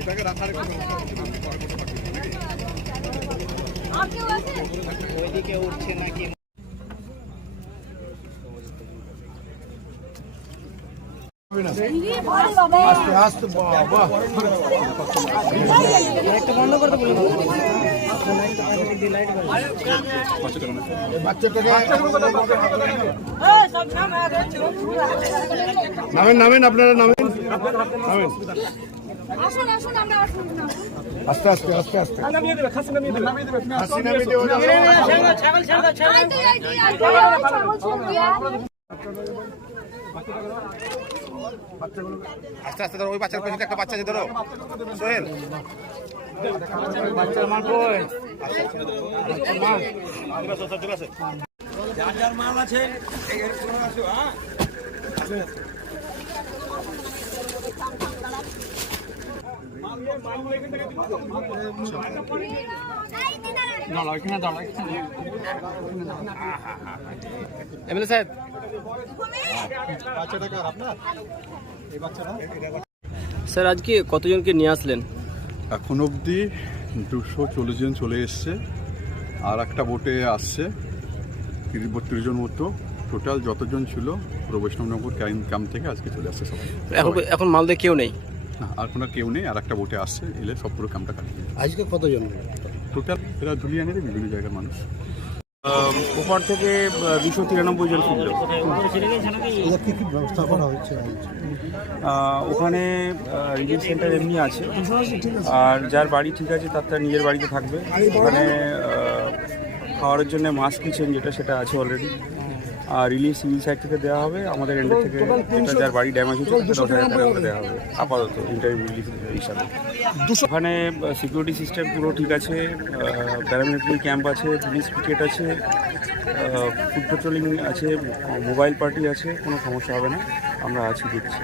এটাকে রাখার ওইদিকে উঠছে নাকি? আস্তে আস্তে বাবা একটা বন্ধ করতে বলে নামেন নামেন আপনারা নামেন আস্তে আস্তে আস্তে আস্তে আস্তে আস্তে ধরো, ওই বাচ্চার পেছনে একটা বাচ্চা আছে, ধরো সোহেল। মাল আছে এমএলএ সাহেব, স্যার আজকে কতজনকে নিয়ে আসলেন? এখন অবধি 240 জন চলে এসছে, আর একটা বোটে আসছে 30-32 জন মতো। টোটাল যতজন ছিল পুরো বৈষ্ণবনগর ক্যাম্প থেকে আজকে চলে আসছে সবাই। এখন মালদে কেউ নেই? না, আর কোনো কেউ নেই, আর একটা বোটে আসছে, এলে সব পুরো ক্যাম্পটা কাটিয়ে দেবে। আজকে কতজন টোটাল এরা ধুলিয়ানের বিভিন্ন জায়গার মানুষ। ওপার থেকে 293 জন ফিরল। কি কি ব্যবস্থা করা হচ্ছে? ওখানে রিলিফ সেন্টার এমনি আছে, আর যার বাড়ি ঠিক আছে তার নিজের বাড়িতে থাকবে। ওখানে খাওয়ার জন্য মাস্ক কিচেন সেটা আছে অলরেডি। আর রিলিফ সিভিল সাইড থেকে দেওয়া হবে, আমাদের এন্ডের থেকে যেটা যার বাড়ি ড্যামেজ হচ্ছে 10,000 টাকা করে দেওয়া হবে আপাতত ইন্টারিম রিলিফ হিসাবে। ওখানে সিকিউরিটি সিস্টেম পুরো ঠিক আছে, প্যারামিলিটারি ক্যাম্প আছে, পুলিশ পিকেট আছে, ফুড পেট্রোলিং আছে, মোবাইল পার্টি আছে, কোনো সমস্যা হবে না, আমরা আছি দেখছি।